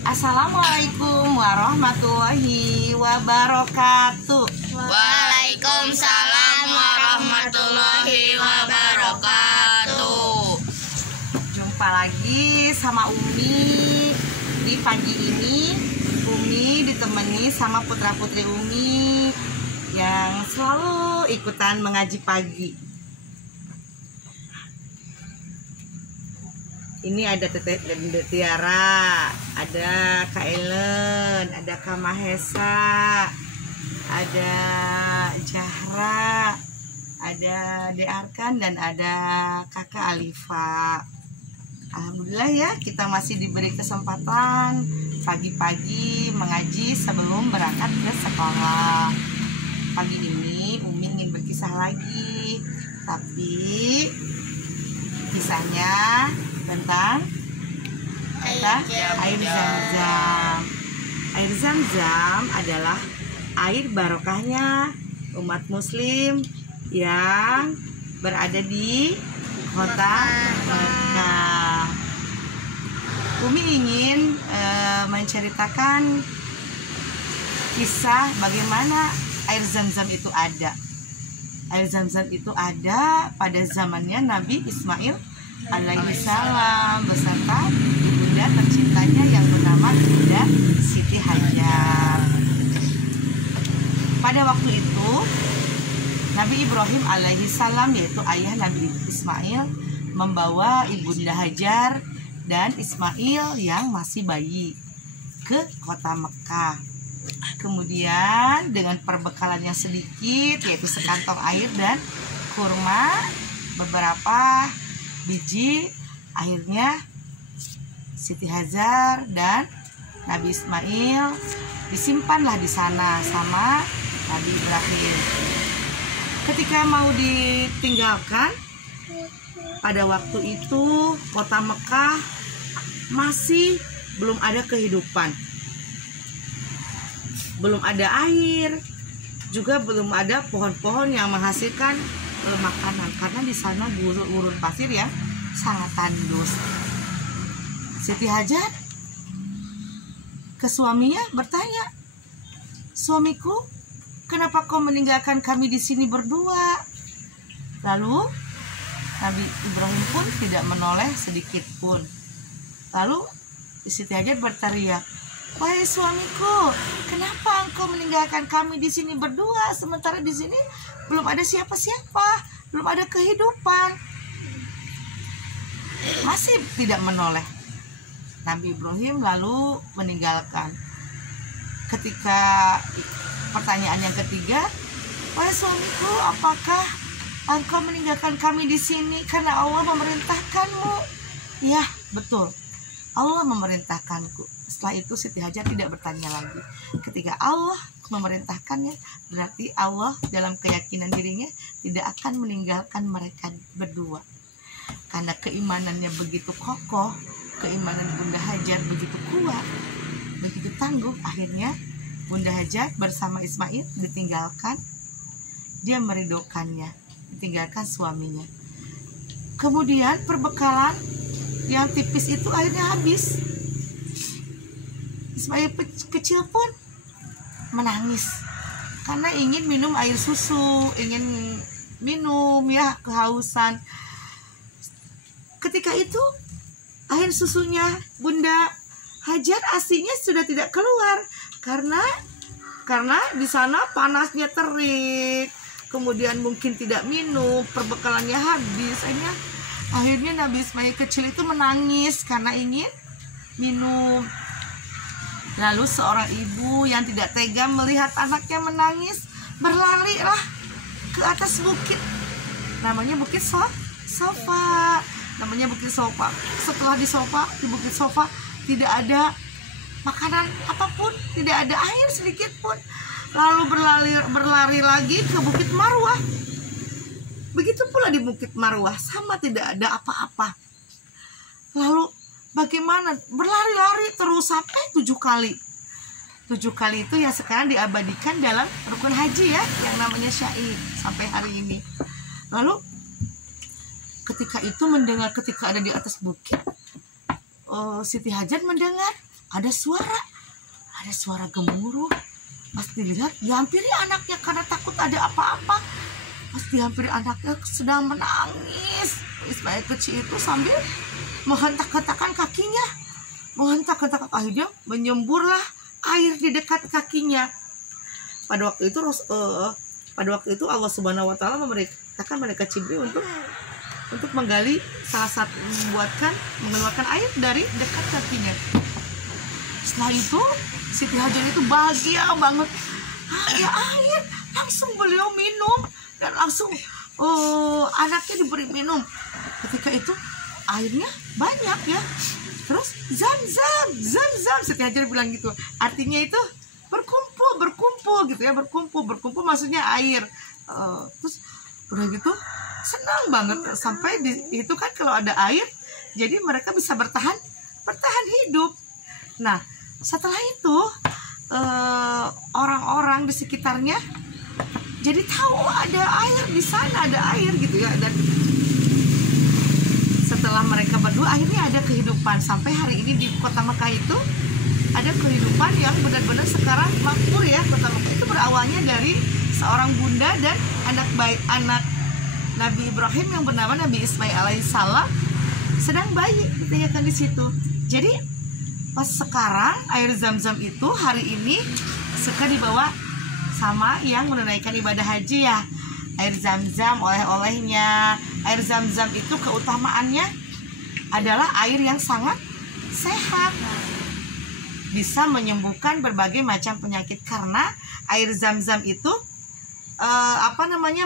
Assalamualaikum warahmatullahi wabarakatuh. Waalaikumsalam warahmatullahi wabarakatuh. Jumpa lagi sama Umi di pagi ini. Umi ditemani sama putra-putri Umi yang selalu ikutan mengaji pagi. Ini ada Teteh Tiara, ada Kak Ellen, ada Kak Mahesa, ada Jahra, ada De Arkan, dan ada Kakak Alifa. Alhamdulillah ya, kita masih diberi kesempatan pagi-pagi mengaji sebelum berangkat ke sekolah. Pagi ini Umi ingin berkisah lagi, tapi kisahnya tentang air zam-zam. Air zam-zam adalah air barokahnya umat muslim yang berada di kota Mekah. Umi ingin menceritakan kisah bagaimana air zam-zam itu ada. Air zam-zam itu ada pada zamannya Nabi Ismail alaihissalam beserta ibunda tercintanya yang bernama Ibunda Siti Hajar. Pada waktu itu Nabi Ibrahim alaihissalam, yaitu ayah Nabi Ismail, membawa Ibunda Hajar dan Ismail yang masih bayi ke kota Mekah. Kemudian dengan perbekalan yang sedikit, yaitu sekantong air dan kurma, beberapa biji, akhirnya Siti Hajar dan Nabi Ismail disimpanlah di sana sama Nabi Ibrahim. Ketika mau ditinggalkan, pada waktu itu kota Mekah masih belum ada kehidupan, belum ada air, juga belum ada pohon-pohon yang menghasilkan makanan, karena di sana gurun pasir yang sangat tandus. Siti Hajar ke suaminya bertanya, "Suamiku, kenapa kau meninggalkan kami di sini berdua?" Lalu Nabi Ibrahim pun tidak menoleh sedikit pun. Lalu Siti Hajar berteriak, "Wahai suamiku, kenapa engkau meninggalkan kami di sini berdua, sementara di sini belum ada siapa-siapa, belum ada kehidupan?" Masih tidak menoleh. Nabi Ibrahim lalu meninggalkan. Ketika pertanyaan yang ketiga, "Wahai suamiku, apakah engkau meninggalkan kami di sini karena Allah memerintahkanmu?" "Ya, betul. Allah memerintahkanku." Setelah itu Siti Hajar tidak bertanya lagi. Ketika Allah memerintahkannya, berarti Allah dalam keyakinan dirinya tidak akan meninggalkan mereka berdua. Karena keimanannya begitu kokoh, keimanan Bunda Hajar begitu kuat, begitu tangguh, akhirnya Bunda Hajar bersama Ismail ditinggalkan. Dia meridokannya, ditinggalkan suaminya. Kemudian perbekalan yang tipis itu akhirnya habis. Ismail kecil pun menangis karena ingin minum air susu, ingin minum ya, kehausan. Ketika itu air susunya Bunda Hajar aslinya sudah tidak keluar karena di sana panasnya terik, kemudian mungkin tidak minum, perbekalannya habis. Akhirnya Nabi Ismail kecil itu menangis karena ingin minum. Lalu seorang ibu yang tidak tega melihat anaknya menangis, berlarilah ke atas bukit. Namanya Bukit Sofa. Namanya Bukit Sofa. Setelah di Bukit Sofa tidak ada makanan apapun, tidak ada air sedikit pun. Lalu berlari lagi ke Bukit Marwah. Begitu pula di Bukit Marwah, sama, tidak ada apa-apa. Lalu bagaimana? Berlari-lari terus sampai 7 kali. 7 kali itu yang sekarang diabadikan dalam rukun haji ya, yang namanya syair sampai hari ini. Lalu ketika itu mendengar, ketika ada di atas bukit, Siti Hajar mendengar ada suara gemuruh. Pas dilihat, dihampiri anaknya karena takut ada apa-apa. Pas dihampiri anaknya sedang menangis. Ismail kecil itu sambil menghentak-hentakan kakinya. Menghentak-hentakan, akhirnya menyemburlah air di dekat kakinya. Pada waktu itu Allah Subhanahu wa taala memerintahkan malaikat Jibril untuk menggali mengeluarkan air dari dekat kakinya. Setelah itu Siti Hajar itu bahagia banget. Ya air, langsung beliau minum dan langsung anaknya diberi minum. Ketika itu airnya banyak ya. Terus zam-zam Siti Hajar bilang gitu. Artinya itu berkumpul gitu ya, berkumpul maksudnya air. Terus udah gitu senang banget sampai itu kan kalau ada air jadi mereka bisa bertahan hidup. Nah, setelah itu orang-orang di sekitarnya jadi tahu ada air di sana, ada air gitu ya. Dan setelah mereka berdua akhirnya ada kehidupan. Sampai hari ini di kota Mekah itu ada kehidupan yang benar-benar sekarang makmur ya. Kota Mekah itu berawalnya dari seorang bunda dan anak Nabi Ibrahim yang bernama Nabi Ismail alaihissalam sedang bayi ditinggalkan di situ. Jadi pas sekarang air zam-zam itu hari ini suka dibawa sama yang menunaikan ibadah haji ya. Air zam-zam, oleh-olehnya. Air zam-zam itu keutamaannya adalah air yang sangat sehat, bisa menyembuhkan berbagai macam penyakit karena air zam-zam itu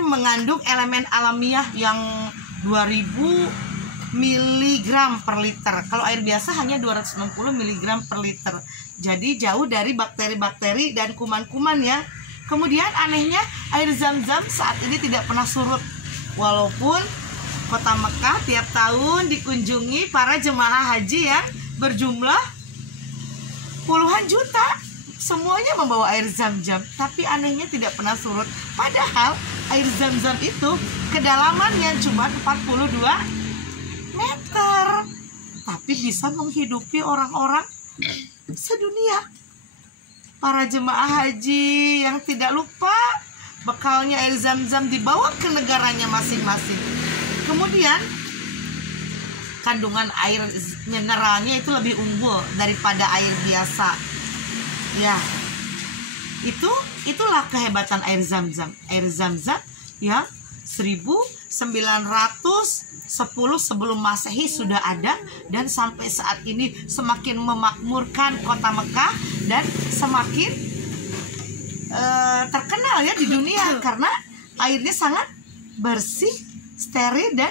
mengandung elemen alamiah yang 2000 mg per liter. Kalau air biasa hanya 260 mg per liter. Jadi jauh dari bakteri-bakteri dan kuman-kuman ya. Kemudian anehnya air zam-zam saat ini tidak pernah surut. Walaupun kota Mekah tiap tahun dikunjungi para jemaah haji yang berjumlah puluhan juta. Semuanya membawa air zam-zam, tapi anehnya tidak pernah surut. Padahal air zam-zam itu kedalamannya cuma 42 meter, tapi bisa menghidupi orang-orang sedunia. Para jemaah haji yang tidak lupa bekalnya air zam-zam dibawa ke negaranya masing-masing. Kemudian kandungan air mineralnya itu lebih unggul daripada air biasa. Ya, itulah kehebatan air zam-zam. Air zam-zam ya 1910 sebelum Masehi sudah ada dan sampai saat ini semakin memakmurkan kota Mekah dan semakin terkenal ya di dunia karena airnya sangat bersih, steril dan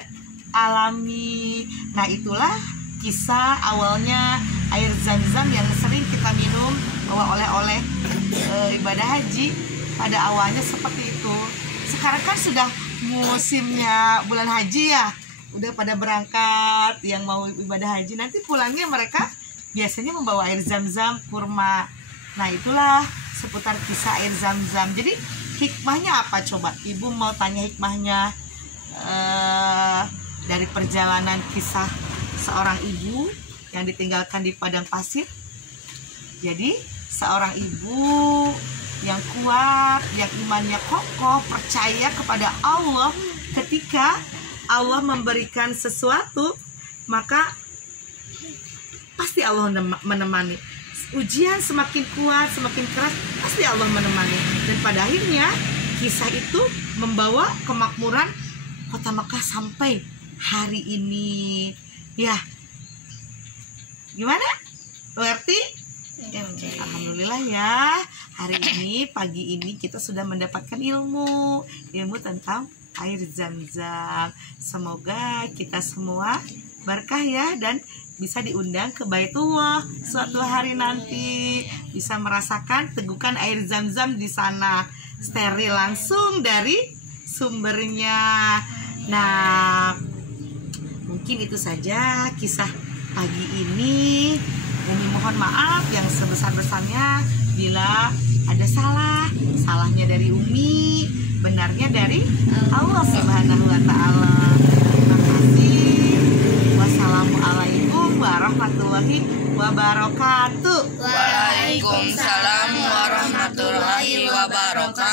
alami. Nah, itulah kisah awalnya air zam-zam yang sering kita minum bawa oleh-oleh ibadah haji. Pada awalnya seperti itu. Sekarang kan sudah musimnya bulan haji ya, udah pada berangkat yang mau ibadah haji. Nanti pulangnya mereka biasanya membawa air zam-zam, kurma. Nah, itulah seputar kisah air zam-zam. Jadi hikmahnya apa coba? Ibu mau tanya hikmahnya dari perjalanan kisah seorang ibu yang ditinggalkan di padang pasir. Jadi seorang ibu yang kuat, yang imannya kokoh, percaya kepada Allah. Ketika Allah memberikan sesuatu, maka pasti Allah menemani. Ujian semakin kuat, semakin keras, pasti Allah menemani. Dan pada akhirnya kisah itu membawa kemakmuran kota Mekah sampai hari ini. Ya, gimana? Berarti alhamdulillah ya, hari ini pagi ini kita sudah mendapatkan ilmu tentang air zam-zam. Semoga kita semua berkah ya dan bisa diundang ke Baitullah suatu hari nanti, bisa merasakan tegukan air zam-zam di sana, steril langsung dari sumbernya. Nah, mungkin itu saja kisah pagi ini. Umi mohon maaf yang sebesar-besarnya bila ada salahnya dari Umi, benarnya dari Allah Subhanahu wa taala. Terima kasih. Wassalamualaikum warahmatullahi warahmatullahi wabarakatuh. Waalaikumsalam warahmatullahi wabarakatuh.